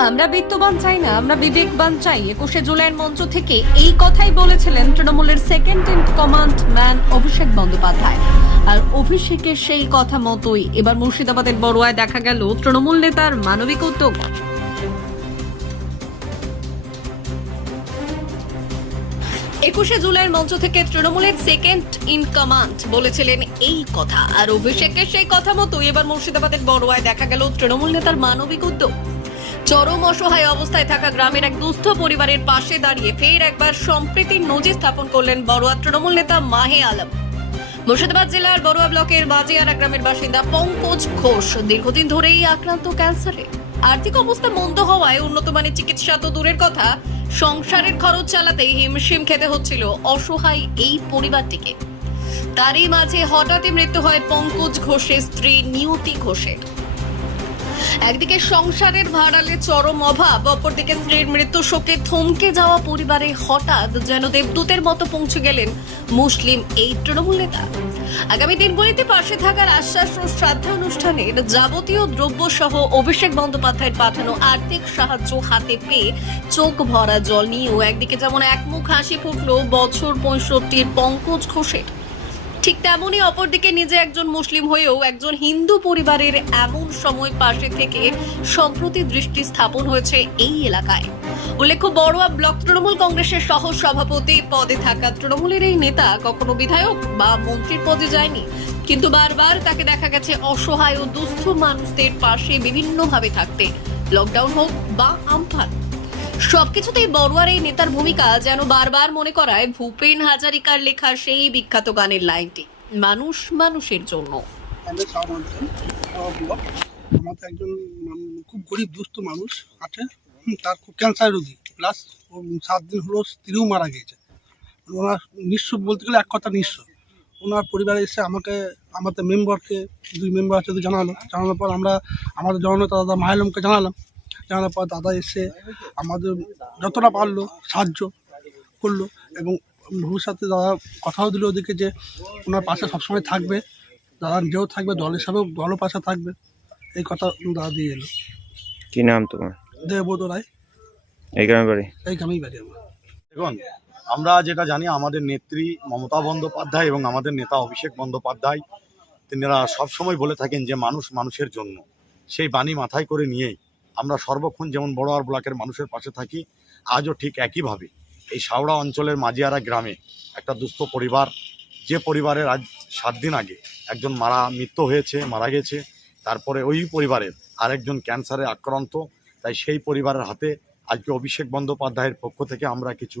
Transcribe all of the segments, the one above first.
আমরা বিত্তবান চাই না, আমরা বিবেকবান চাই। 21শে জুলাইয়ের মঞ্চ থেকে এই কথাই বলেছিলেন তৃণমূলের second in command man Abhishek Bandyopadhyay. আর অভিষেকের সেই কথা মতোই এবার মুর্শিদাবাদের বড়ুয়ায় দেখা গেল তৃণমূল নেতার মানবিক উদ্যোগ। 21শে জুলাইয়ের মঞ্চ থেকে তৃণমূলের সেকেন্ড ইন কমান্ড বলেছিলেন এই কথা, আর অভিষেকের সেই কথা মতোই এবার মুর্শিদাবাদের বড়ুয়ায় দেখা গেল তৃণমূল নেতার মানবিক উদ্যোগ। চরম অসহায় অবস্থায় থাকা গ্রামের এক দুস্থ পরিবারের পাশে দাঁড়িয়ে ফের একবার সম্প্রীতির নজির স্থাপন করলেন বড়ুয়া তৃণমূল নেতা মাহে আলম। মুর্শিদাবাদ জেলার বড়ুয়া ব্লকের বাজিয়ারা গ্রামের বাসিন্দা পঙ্কজ ঘোষ দীর্ঘদিন ধরেই আক্রান্ত ক্যান্সারে। আর্থিক অবস্থা মন্দ হওয়ায় উন্নত মানের চিকিৎসা তো দূরের কথা, সংসারের খরচ চালাতেই হিমশিম খেতে হচ্ছিল অসহায় এই পরিবারটিকে। তারই মাঝে হঠাৎই মৃত্যু হয় পঙ্কজ ঘোষের স্ত্রী নিয়তি ঘোষের। একদিকে সংসারের ভাড়ালে চরম অভাব, অপরদিকে স্ত্রীর মৃত্যু শোকে থমকে যাওয়া পরিবারে হঠাৎ যেন দেবদূতের মতো পৌঁছে গেলেন মুসলিম এই তৃণমূল নেতা। আগামী দিনগুলিতে পাশে থাকার আশ্বাস ও শ্রাদ্ধা অনুষ্ঠানের যাবতীয় দ্রব্য সহ অভিষেক বন্দ্যোপাধ্যায়ের পাঠানো আর্থিক সাহায্য হাতে পেয়ে চোখ ভরা জল নিয়েও একদিকে যেমন একমুখ হাসি ফুটল বছর 65 পঙ্কজ ঘোষের, ঠিক তেমনি অপরদিকে নিজে একজন মুসলিম হয়েও একজন হিন্দু পরিবারের এমন সময় পাশে থেকে সম্প্রতি দৃষ্টি স্থাপন হয়েছে এই এলাকায়। উল্লেখ্য, বড়ুয়া ব্লক তৃণমূল কংগ্রেসের সহ সভাপতি পদে থাকা তৃণমূলের এই নেতা কখনো বিধায়ক বা মন্ত্রীর পদে যায়নি, কিন্তু বারবার তাকে দেখা গেছে অসহায় ও দুস্থ মানুষদের পাশে বিভিন্নভাবে থাকতে, লকডাউন হোক বা আমফান। সবকিছুতেই বড়ুয়ার এই নেতার ভূমিকা যেন বারবার মনে করায় ভূপেন হাজারিকার লেখা সেই বিখ্যাত গানের লাইনটি, মানুষ মানুষের জন্য। আমাদের একজন খুব গরিব দুস্থ মানুষ আছে, তার খুব ক্যান্সার রোগী, প্লাস 7 দিন হলো স্ত্রীও মারা গিয়েছে। ওনার নিঃস্ব বলতে গেলে এক কথা নিঃস্ব। ওনার পরিবারে এসে আমাকে, আমাদের মেম্বারকে, 2 মেম্বার আছে জানানোর পর আমরা আমাদের জননেতা দাদা মাহেলমকে জানালাম। জানার পর দাদা এসে আমাদের যতটা পারলো সাহায্য করলো এবং ভবিষ্যতে দাদা কথাও দিল ওদিকে যে ওনার পাশে সবসময় থাকবে, দাদা নিজেও থাকবে, দল হিসাবেও দলও পাশে থাকবে, এই কথা দাদা দিয়ে এলো। কি নাম তোমার? দেবব্রত রায়। এই গ্রামের বাড়ি? এই গ্রামেই বাড়ি আমার। দেখুন, আমরা যেটা জানি আমাদের নেত্রী মমতা বন্দ্যোপাধ্যায় এবং আমাদের নেতা অভিষেক বন্দ্যোপাধ্যায় তিনারা সবসময় বলে থাকেন যে মানুষ মানুষের জন্য। সেই বাণী মাথায় করে নিয়েই আমরা সর্বক্ষণ যেমন বড়ুয়ার ব্লকের মানুষের পাশে থাকি, আজও ঠিক একইভাবে এই শাওড়া অঞ্চলের মাঝিয়ারা গ্রামে একটা দুস্থ পরিবার, যে পরিবারের আজ 7 দিন আগে একজন মারা গেছে, তারপরে ওই পরিবারের আরেকজন ক্যান্সারে আক্রান্ত, তাই সেই পরিবারের হাতে আজকে অভিষেক বন্দ্যোপাধ্যায়ের পক্ষ থেকে আমরা কিছু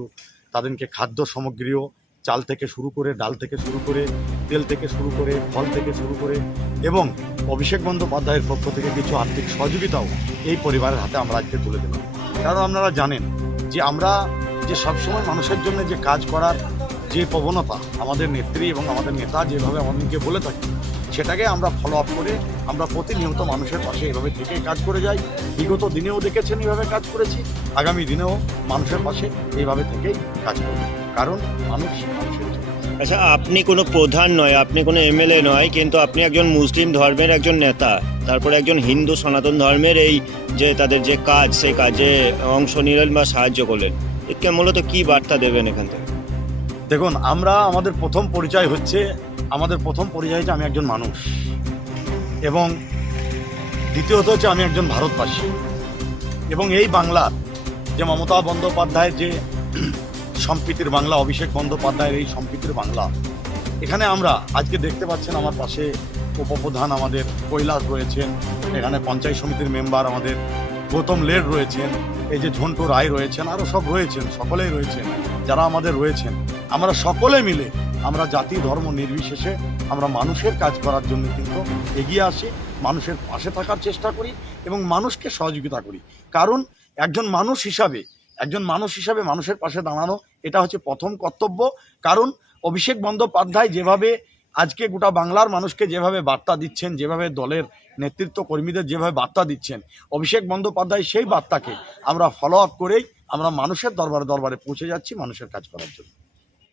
তাদেরকে খাদ্য সামগ্রীও, চাল থেকে শুরু করে, ডাল থেকে শুরু করে, তেল থেকে শুরু করে, ফল থেকে শুরু করে এবং অভিষেক বন্দ্যোপাধ্যায়ের পক্ষ থেকে কিছু আর্থিক সহযোগিতাও এই পরিবারের হাতে আমরা আজকে তুলে দিলাম। কারণ আপনারা জানেন যে আমরা যে সবসময় মানুষের জন্য যে কাজ করার যে প্রবণতা আমাদের নেত্রী এবং আমাদের নেতা যেভাবে আমাদেরকে বলে থাকে, সেটাকে আমরা ফলো আপ করে আমরা প্রতিনিয়ত মানুষের পাশে এভাবে থেকেই কাজ করে যাই। বিগত দিনেও দেখেছেন এইভাবে কাজ করেছি, আগামী দিনেও মানুষের পাশে এইভাবে থেকেই কাজ করব, কারণ মানুষ মানুষের জন্য। আচ্ছা, আপনি কোনো প্রধান নয়, আপনি কোনো এমএলএ নয়, কিন্তু আপনি একজন মুসলিম ধর্মের একজন নেতা, তারপরে একজন হিন্দু সনাতন ধর্মের এই যে তাদের যে কাজ, সেই কাজে অংশ নিলেন বা সাহায্য করলেন, একে মূলত কি বার্তা দেবেন এখান থেকে? দেখুন, আমাদের প্রথম পরিচয় হচ্ছে আমি একজন মানুষ, এবং দ্বিতীয়ত হচ্ছে আমি একজন ভারতবাসী, এবং এই বাংলার যে মমতা বন্দ্যোপাধ্যায়ের যে সম্প্রীতির বাংলা, অভিষেক বন্দ্যোপাধ্যায়ের এই সম্প্রীতির বাংলা, এখানে আমরা আজকে দেখতে পাচ্ছেন আমার পাশে উপপ্রধান আমাদের কৈলাস রয়েছেন, এখানে পঞ্চায়েত সমিতির মেম্বার আমাদের গৌতম লের রয়েছেন, এই যে ঝন্টু রায় রয়েছেন, আরও সব রয়েছেন, সকলেই রয়েছেন যারা আমাদের রয়েছেন। আমরা সকলে মিলে আমরা জাতি ধর্ম নির্বিশেষে আমরা মানুষের কাজ করার জন্য কিন্তু এগিয়ে আসি, মানুষের পাশে থাকার চেষ্টা করি এবং মানুষকে সহযোগিতা করি। কারণ একজন মানুষ হিসাবে মানুষের পাশে দাঁড়ানো এটা হচ্ছে প্রথম কর্তব্য। কারণ অভিষেক বন্দ্যোপাধ্যায় যেভাবে আজকে গোটা বাংলার মানুষকে যেভাবে বার্তা দিচ্ছেন, যেভাবে দলের নেতৃত্ব কর্মীদের যেভাবে বার্তা দিচ্ছেন, অভিষেক বন্দ্যোপাধ্যায় সেই বার্তাকে আমরা ফলো আপ করেই আমরা মানুষের দরবারে পৌঁছে যাচ্ছি মানুষের কাজ করার জন্য।